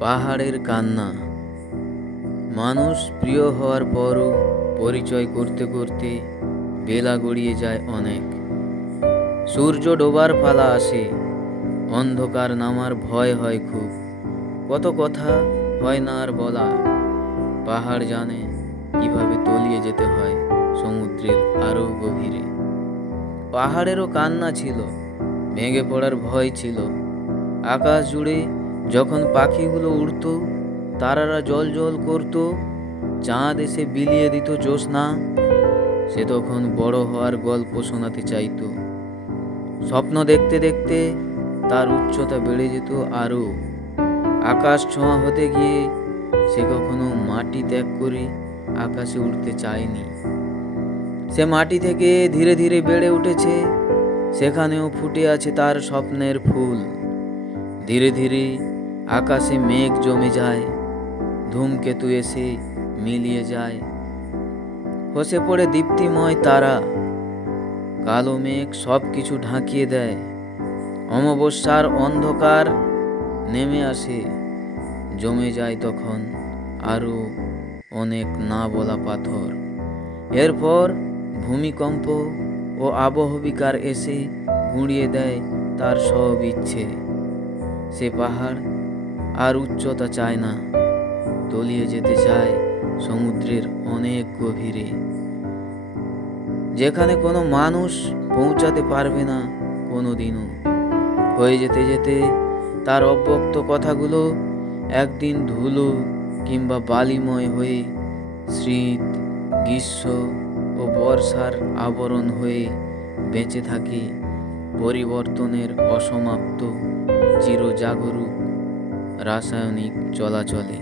পাহাড়ের কান্না। মানুষ প্রিয় হওয়ার পরও পরিচয় করতে করতে বেলা গড়িয়ে যায় অনেক। সূর্য ডোবার পালা আসে, অন্ধকার নামার ভয় হয় খুব। কত কথা হয় না আর বলা। পাহাড় জানে কিভাবে তলিয়ে যেতে হয় সমুদ্রের আরো গভীরে। পাহাড়েরও কান্না ছিল, ভেঙে পড়ার ভয় ছিল। আকাশ জুড়ে যখন পাখিগুলো উড়ত, তারারা জল জল করত, চাঁদ এসে বিলিয়ে দিত জ্যোৎস্না, সে তখন বড় হওয়ার গল্প শোনাতে চাইতো। স্বপ্ন দেখতে দেখতে তার উচ্চতা বেড়ে যেত আরও। আকাশ ছোঁয়া হতে গিয়ে সে কখনো মাটি ত্যাগ করে আকাশে উঠতে চায়নি। সে মাটি থেকে ধীরে ধীরে বেড়ে উঠেছে, সেখানেও ফুটে আছে তার স্বপ্নের ফুল। ধীরে ধীরে আকাশে মেঘ জমে যায়, ধূমকেতু এসে মিলিয়ে যায়, খসে পড়ে দীপ্তিময় তারা। কালো মেঘ সব কিছু ঢাকিয়ে দেয়। অমাবস্যার অন্ধকার নেমে আসে, জমে যায় তখন আরও অনেক না বলা পাথর। এরপর ভূমিকম্প ও আবহবিকার এসে গুঁড়িয়ে দেয় তার সব ইচ্ছে। সে পাহাড় আর উচ্চতা চায় না, তলিয়ে যেতে চায় সমুদ্রের অনেক গভীরে, যেখানে কোনো মানুষ পৌঁছাতে পারবে না কোনোদিনও। হয়ে যেতে যেতে তার অব্যক্ত কথাগুলো একদিন ধুলো কিংবা বালিময় হয়ে শীত, গ্রীষ্ম ও বর্ষার আবরণ হয়ে বেঁচে থাকে পরিবর্তনের অসমাপ্ত চিরজাগরুক রাসায়নিক চলাচলে।